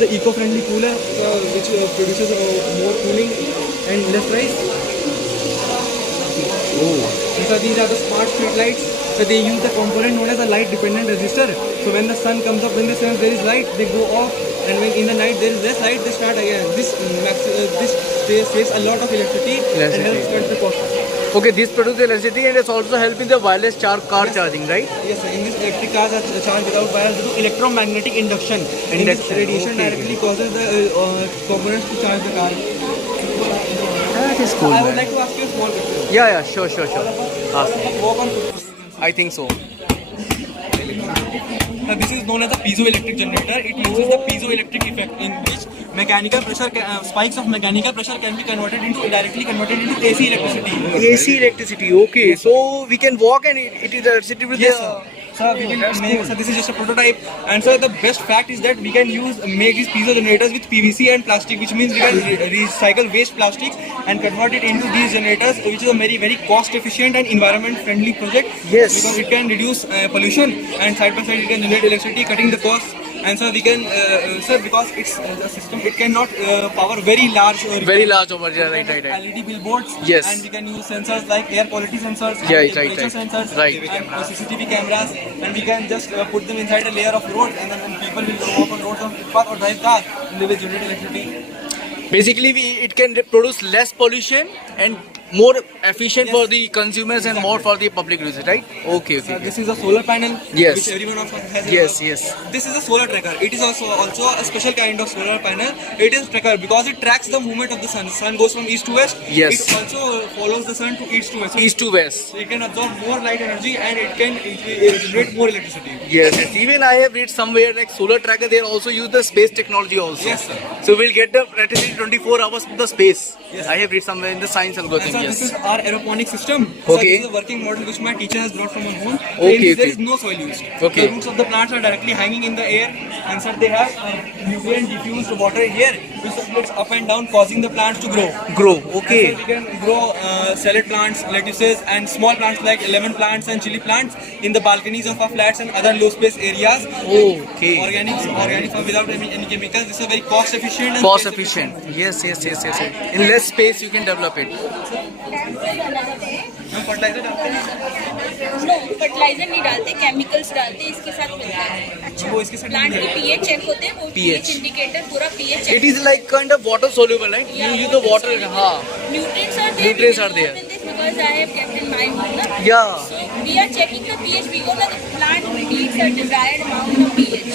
the eco-friendly cooler which produces more cooling and less price. And so these are the smart street lights. So they use the component known as a light dependent resistor. So when the sun comes up, when they sense there is light, they go off, and when in the night there is less light, they start again. This saves a lot of electricity and helps cut the cost. Okay, this produces electricity and it's also helping the wireless car charging, right? Yes, sir. In this electric cars are charged without wires due to electromagnetic induction. In this radiation directly causes the components to charge the car. That is cool. I would like to ask you a small question. Yeah, sure. Ask. Walk on. I think so. This is known as a piezoelectric generator. It uses the piezoelectric effect in which mechanical pressure, spikes of mechanical pressure can be directly converted into AC electricity. AC electricity, okay. So we can walk and it is electricity with Yes, the... sir. So we can make. So this is just a prototype, and so the best fact is that we can make these piezo generators with PVC and plastic, which means we can recycle waste plastics and convert it into these generators, which is a very cost efficient and environment friendly project. Yes. Because it can reduce pollution, and side by side it can generate electricity, cutting the cost. And so we can, because it's a system, it cannot power very large over here, right. LED billboards. Yes. And we can use sensors like air quality sensors, Yeah, and right. temperature sensors, Right. and CCTV cameras, and we can just put them inside a layer of road, and then when people will walk on roads on footpath or drive cars, they will generate electricity. Basically, it can produce less pollution and more efficient for the consumers and more for the public users, right? Okay. This is a solar panel, Yes. which everyone of us has. Yes. This is a solar tracker. It is also a special kind of solar panel. It is tracker because it tracks the movement of the sun. The sun goes from east to west. Yes. It also follows the sun to east to west. East to west. So it can absorb more light energy and it can generate more electricity. Yes. Even I have read somewhere like solar tracker, they also use the space technology also. Yes, sir. So we'll get the electricity 24 hours to the space. Yes. I have read somewhere in the science algorithm. And so this Yes. is our aeroponic system. Okay. So this is a working model which my teacher has brought from her home. Okay. There is no soil used. Okay. The roots of the plants are directly hanging in the air, and so they have nutrient diffused water here, which circulates up and down, causing the plants to grow. Okay. And so we can grow salad plants, lettuces, and small plants like lemon plants and chili plants in the balconies of our flats and other low space areas. Okay. Organic without any chemicals. This is very cost efficient and Cost space efficient. Yes. In less space you can develop it. हम fertiliser डालते हैं। No fertiliser नहीं डालते, chemicals डालते हैं, इसके साथ मिलता है। अच्छा, वो इसके साथ प्लांट के पीएच चेक होते हैं, वो पीएच इंडिकेटर पूरा pH It is like kind of water soluble, right? You use the water. Nutrients are there. Nutrients are there. Because I have kept in mind, na? Yeah. So we are checking the pH. We know that the plant needs a desired amount of pH.